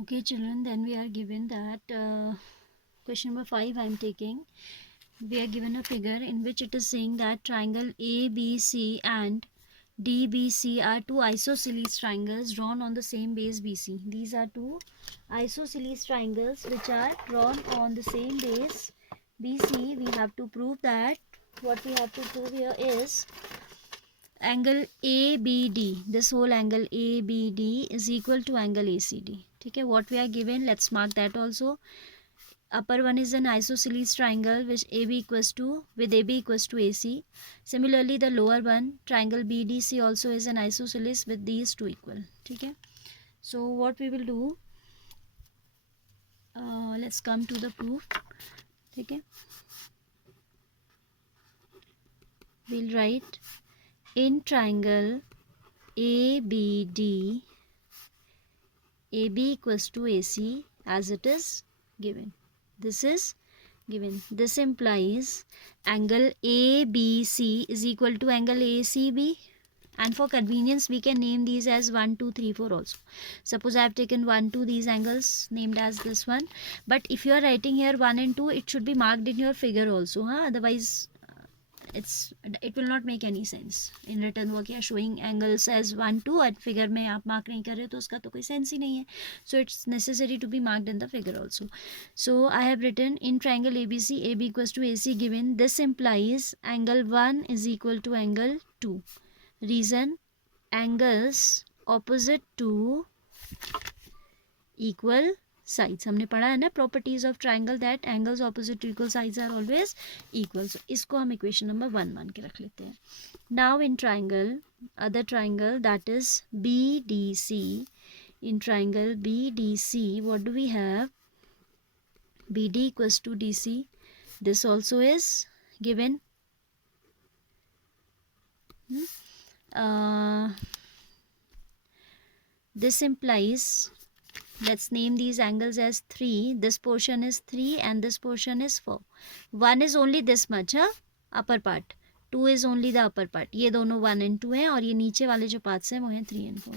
Okay children, then we are given that question number 5 I am taking. We are given a figure in which it is saying that triangle ABC and DBC are two isosceles triangles drawn on the same base BC. These are two isosceles triangles which are drawn on the same base BC. We have to prove that what we have to prove here is angle ABD, this whole angle ABD is equal to angle ACD. Okay, what we are given, let's mark that also. Upper one is an isosceles triangle which AB equals to with AB equals to AC. Similarly, the lower one, triangle BDC, also is an isosceles with these two equal. Okay, so what we will do, let's come to the proof. Okay, we'll write in triangle ABD, AB equals to AC as it is given. This is given. This implies angle ABC is equal to angle ACB, and for convenience we can name these as 1, 2, 3, 4 also. Suppose I have taken 1, 2, these angles named as this one, but if you are writing here 1 and 2, it should be marked in your figure also, otherwise it will not make any sense in written work. या showing angles as 1, 2 और figure में आप mark नहीं कर रहे तो उसका तो कोई sense ही नहीं है. So it's necessary to be marked in the figure also. So I have written in triangle ABC, AB equals to AC given. This implies angle 1 is equal to angle 2. Reason, angles opposite to equal sides. हमने पढ़ा है ना properties of triangle that angles opposite to equal sides are always equal. So इसको हम equation number 1 मान के रख लेते हैं. Now in triangle, other triangle, that is BDC. In triangle BDC, what do we have? BD equals to DC. This also is given. This implies, let's name these angles as 3. This portion is 3 and this portion is 4. 1 is only this much, upper part. 2 is only the upper part. ये दोनों 1 and 2 हैं और ये नीचे वाले जो parts हैं वो हैं 3 and 4.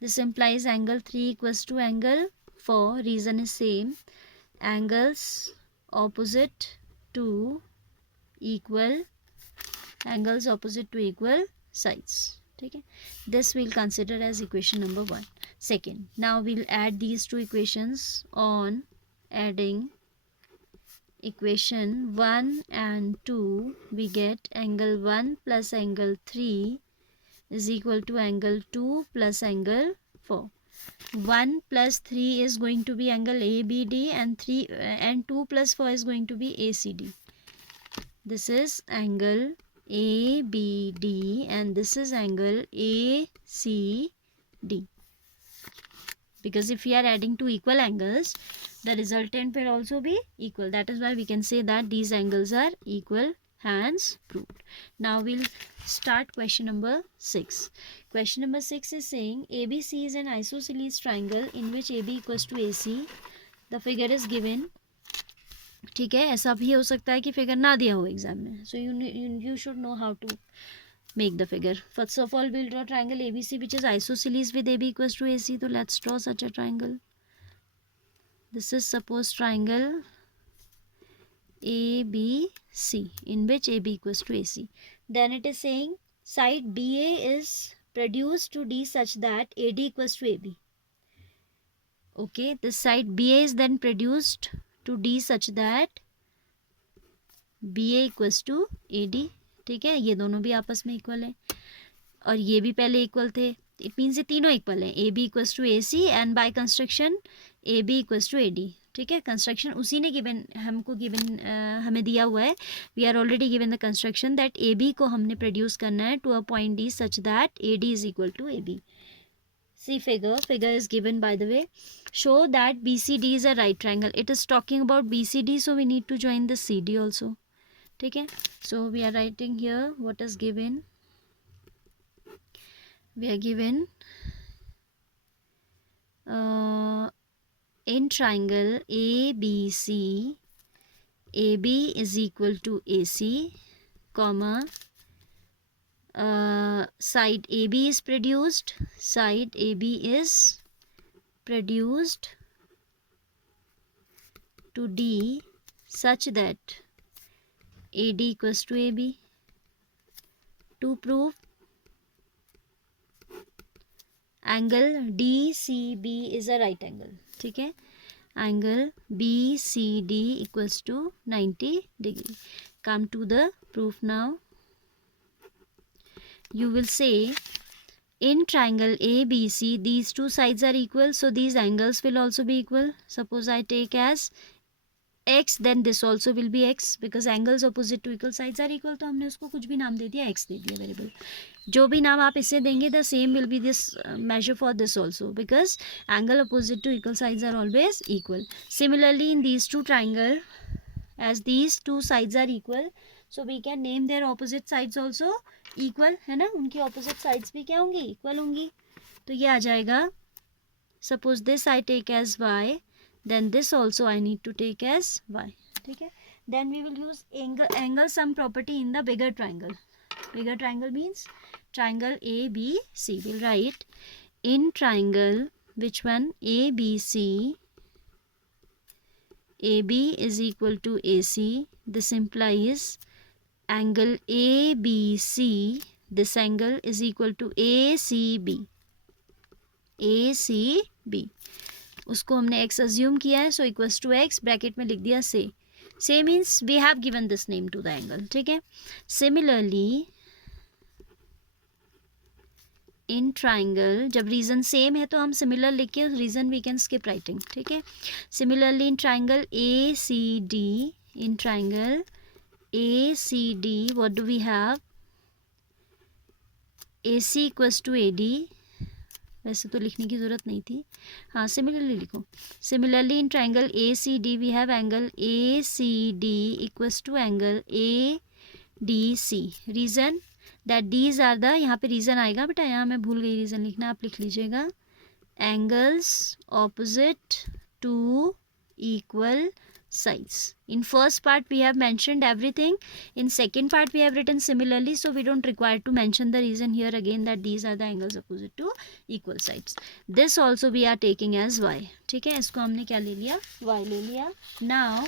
This implies angle 3 equals to angle 4. Reason is same. Angles opposite to equal sides. Okay? This we'll consider as equation number 1. Second, now we'll add these two equations. On adding equation 1 and 2, we get angle 1 plus angle 3 is equal to angle 2 plus angle 4. 1 plus 3 is going to be angle ABD and 2 plus 4 is going to be ACD. This is angle ABD and this is angle ACD. Because if we are adding two equal angles, the resultant will also be equal. That is why we can say that these angles are equal, hence proved. Now we'll start question number 6. Question number 6 is saying ABC is an isosceles triangle in which AB equals to AC. The figure is given. ठीक है, ऐसा भी हो सकता है कि figure ना दिया हो एग्जाम में. So you should know how to make the figure. First of all, we'll draw triangle ABC which is isosceles with AB equals to AC. So let's draw such a triangle. This is suppose triangle ABC in which AB equals to AC. Then it is saying side BA is produced to D such that AD equals to AB. Okay, this side BA is then produced to D such that BA equals to AD. ठीक है, ये दोनों भी आपस में equal है और ये भी पहले इक्वल थे. इट मीन्स ये तीनों इक्वल हैं. AB equals to AC and by construction AB equals to AD. ठीक है, कंस्ट्रक्शन उसी ने हमें दिया हुआ है. We are already given the construction that AB को हमने प्रोड्यूस करना है to a point D such that AD is equal to AB. See figure is given by the way. Show that BCD is a right triangle. It is talking about BCD, so we need to join the CD also. ठीक है, so we are writing here what is given. We are given in triangle ABC, AB is equal to AC, comma, side AB is produced to D such that AD equals to AB. To prove angle DCB is a right angle. ठीक है, angle BCD equals to 90 degree. Come to the proof now. You will say in triangle ABC these two sides are equal, so these angles will also be equal. Suppose I take as x, then this also will be x because angles opposite to equal sides are equal. तो हमने उसको कुछ भी नाम दे दिया, x दे दिया variable. जो भी नाम आप इसे देंगे the same will be this measure for this also because angle opposite to equal sides are always equal. Similarly in these two triangle, as these two sides are equal, so we can name their opposite sides also equal, है ना, उनकी opposite sides भी क्या होंगी, equal होंगी. तो ये आ जाएगा, suppose this I take as y, then this also I need to take as y. ठीक है, then we will use angle sum property in the bigger triangle. Bigger triangle means triangle ABC. We'll write in triangle, which one, ABC, AB is equal to AC. This implies angle ABC, this angle is equal to ACB. ACB उसको हमने x assume किया है, so equals to x, bracket में लिख दिया से. से means we have given this name to the angle. ठीक है, similarly in triangle, जब रीजन सेम है तो हम सिमिलर लिख के reason we can skip writing. ठीक है, similarly in triangle ACD, in triangle ACD what do we have, AC equals to AD. वैसे तो लिखने की ज़रूरत नहीं थी, हाँ सिमिलरली लिखो. Similarly in triangle A C D we have angle A C D equals to angle A D C. Reason that these are the, यहाँ पे रीज़न आएगा बेटा, यहाँ मैं भूल गई रीज़न लिखना, आप लिख लीजिएगा. Angles opposite to equal sides. In first part we have mentioned everything, in second part we have written similarly, so we don't require to mention the reason here again that these are the angles opposite to equal sides. This also we are taking as y. ठीक है, इसको हमने क्या ले लिया, y ले लिया. Now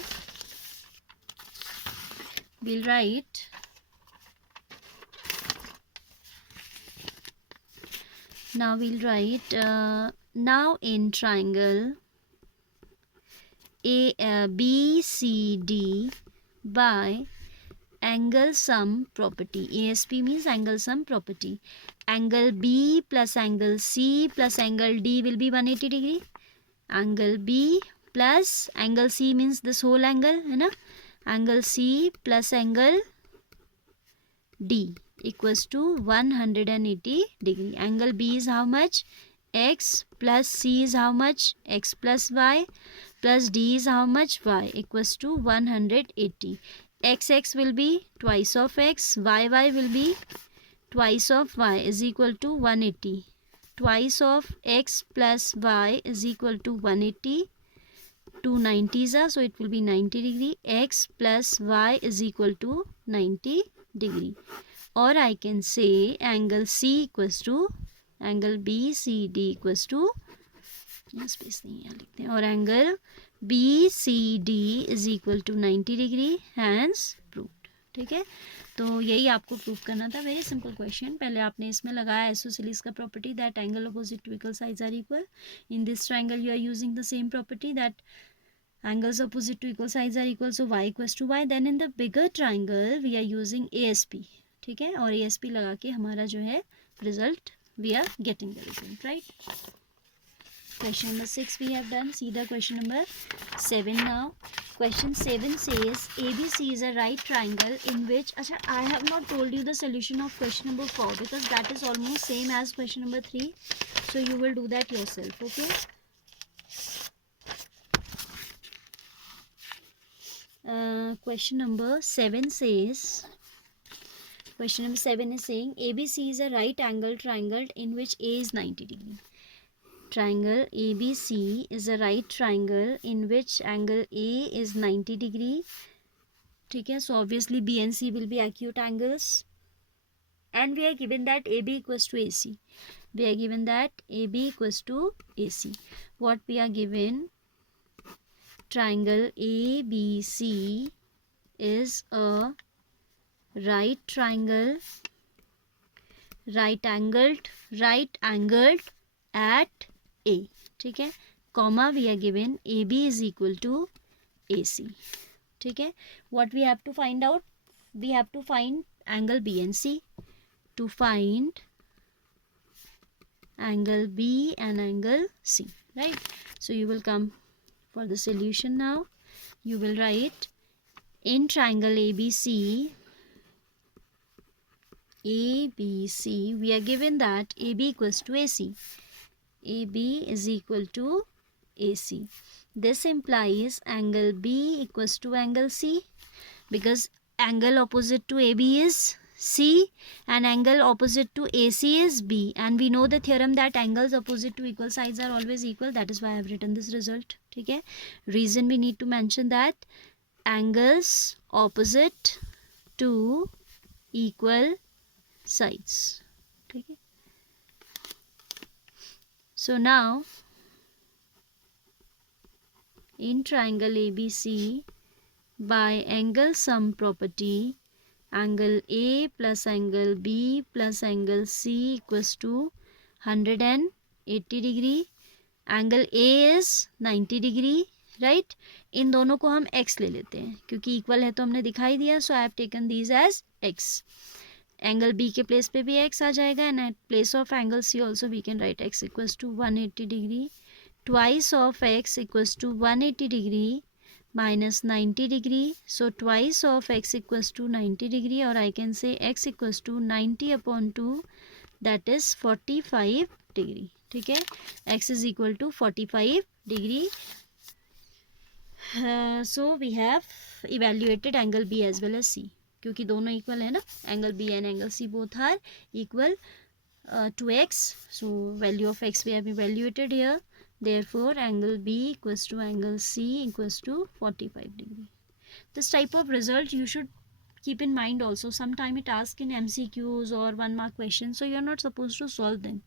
we'll write now in triangle BCD by angle sum property. ASP means angle sum property. Angle B plus angle C plus angle D will be 180 degree. Angle B plus angle C means this whole angle, है ना. Angle C plus angle D equals to 180 degree. Angle B is how much, x, plus C is how much, x plus y, plus D is how much, y, equals to 180. X will be twice of x, y will be twice of y, is equal to 180. Twice of x plus y is equal to 180. 2 90s are, so it will be 90 degree. X plus y is equal to 90 degree. Or I can say angle C equals to angle BCD equals to, space नहीं है लिखते हैं, और angle BCD is equal to 90 degree. Hence proved. ठीक है, तो यही आपको प्रूव करना था. Very simple question. पहले आपने इसमें लगाया आइसोसेलेस का property that angle opposite to equal sides are equal. In this triangle you are using the same property that angles opposite to equal sides are equal, so y equals to y. Then in the bigger triangle we are using ASP. ठीक है, और ASP लगा के हमारा जो है result, we are getting the result, right? Question number 6 we have done. See the question number 7 now. Question 7 says ABC is a right triangle in which, अच्छा, I have not told you the solution of question number 4 because that is almost same as question number 3, so you will do that yourself. Okay. Question number 7 says, question number 7 is saying ABC is a right angle triangle in which A is 90 degree. Triangle ABC is a right triangle in which angle A is 90 degree. ठीक है, so obviously B and C will be acute angles, and we are given that AB equals to AC. We are given that AB equals to AC. What we are given? triangle ABC is a right triangle, right angled at A. ठीक है, comma we are given AB is equal to AC. ठीक है, what we have to find out? We have to find angle B and C. To find angle B and angle C, right? So you will come for the solution now. You will write in triangle ABC, we are given that AB equals to AC. AB is equal to AC. This implies angle B equals to angle C, because angle opposite to AB is C and angle opposite to AC is B, and we know the theorem that angles opposite to equal sides are always equal. That is why I have written this result. ठीक है, reason we need to mention that angles opposite to equal sides. ठीक है, so now in triangle ABC, by angle sum property, angle A plus angle B plus angle C equals to 180 degree. Angle A is 90 degree, right? इन दोनों को हम x ले लेते हैं क्योंकि equal है तो हमने दिखाई दिया. So I have taken these as x. Angle B के प्लेस पे भी x आ जाएगा, and at place of angle C also we can write x equals to 180 degree. Twice of x equals to 180 degree minus 90 degree. So twice of x equals to 90 degree, or I can say x equals to 90 upon 2, that is 45 degree. ठीक है, x is equal to 45 degree. So we have evaluated angle B as well as C, क्योंकि दोनों equal है ना. Angle B and angle C both are equal to x. So value of x we have evaluated here. Therefore, angle B equals to angle C equals to 45 degree. This type of result you should keep in mind also. Sometime it asks in MCQs or 1 mark questions, so you are not supposed to solve them.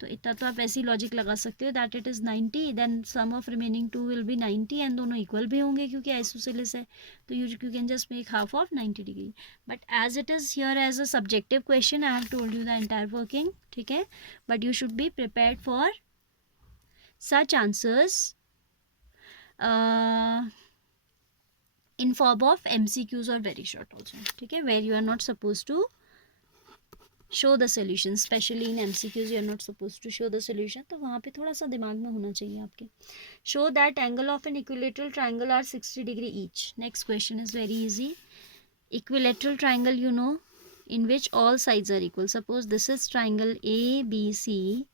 तो इतना तो आप ऐसी logic लगा सकते हो that it is 90, then sum of remaining 2 will be 90, and दोनों equal भी होंगे क्योंकि आइसोसेलेस है, तो you can just make half of 90 degree. But as it is here as a subjective question, I have told you the entire working. ठीक है, but you should be prepared for such answers in form of MCQs or very short also. ठीक है, where you are not supposed to show the solution. Especially in MCQs you are not supposed to show the solution. तो वहाँ पे थोड़ा सा दिमाग में होना चाहिए आपके. Show that angle of an equilateral triangle are 60 degree each. Next question is very easy. Equilateral triangle, you know, in which all sides are equal. Suppose this is triangle ABC.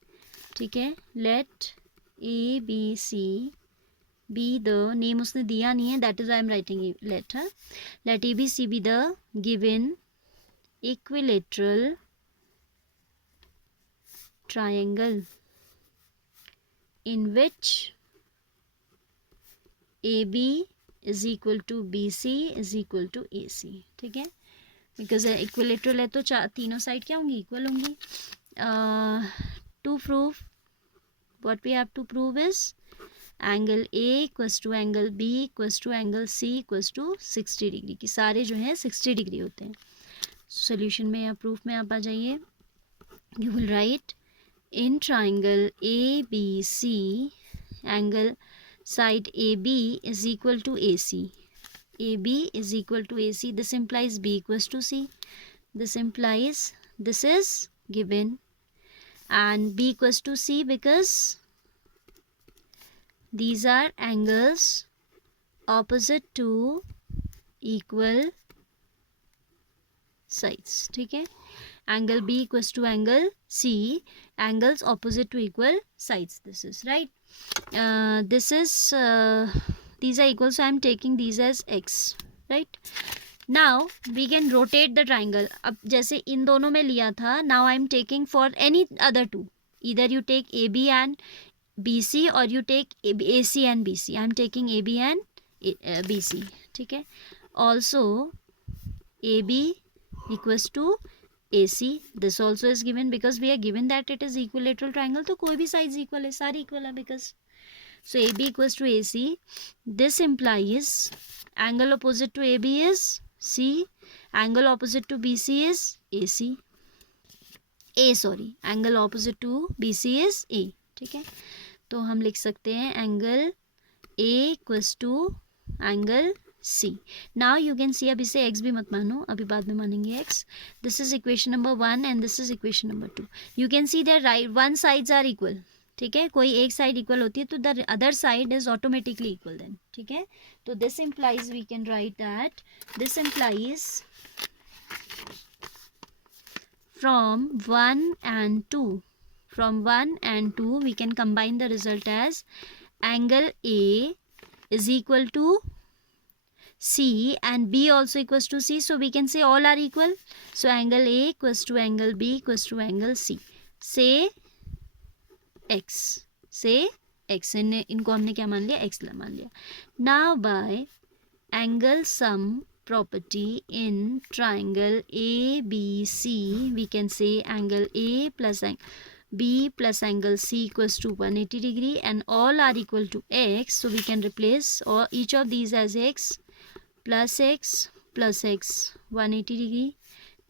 ठीक है, let ABC be the, name उसने दिया नहीं है, that is why I am writing let. Let ABC be the given equilateral triangle in which AB is equal to BC is equal to AC. ठीक है, because equilateral है तो तीनों side क्या होंगी, इक्वल होंगी. To prove, what we have to prove is angle A equals to angle B equals to angle C equals to 60 degree, कि सारे जो हैं 60 डिग्री होते हैं. सोल्यूशन में या प्रूफ में आप आ जाइए. You will write in triangle ABC, angle side AB is equal to AC. AB is equal to AC. This implies B equals to C. This implies this is given, and B equals to C because these are angles opposite to equal sides. ठीक है, angle B equals to angle C, angles opposite to equal sides. This is right. This is these are equal, so I am taking these as x, right? Now we can rotate the triangle. अब जैसे इन दोनों में लिया था, now I am taking for any other two. Either you take AB and BC or you take AC and BC. I am taking AB and BC. ठीक है, also AB equals to AC. This also is given because we are given that it is equilateral triangle. तो कोई भी sides equal है, सारी equal है because. So AB equals to AC. This implies angle opposite to AB is C. Angle opposite to BC is AC. Angle opposite to BC is A. ठीक है, तो हम लिख सकते हैं angle A equals to angle C. Now you can see, अब इसे x भी मत मानो, अभी बाद में मानेंगे x. This is equation number 1 and this is equation number 2. You can see that right one sides are equal. ठीक है, कोई एक साइड इक्वल होती है तो the other side is automatically equal then. ठीक है, तो this implies we can write that this implies from 1 and 2 we can combine the result as angle A is equal to C and B also equals to C, so we can say all are equal. So angle A equals to angle B equals to angle C. Say x, इनको हमने क्या मान लिया, x मान लिया. Now by angle sum property in triangle ABC, we can say angle A plus B plus angle C equals to 180 degree and all are equal to x. So we can replace each of these as x plus x 180 degree.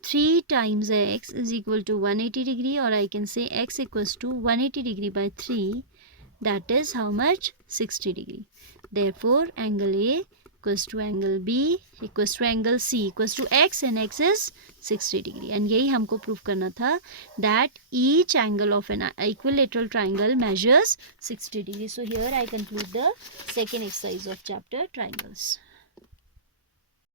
3 times x is equal to 180 degree, or I can say x equals to 180 degree by 3. That is how much? 60 degree. Therefore angle A equals to angle B equals to angle C equals to x and x is 60 degree. And यही हमको prove करना था that each angle of an equilateral triangle measures 60 degree. So here I conclude the second exercise of chapter triangles.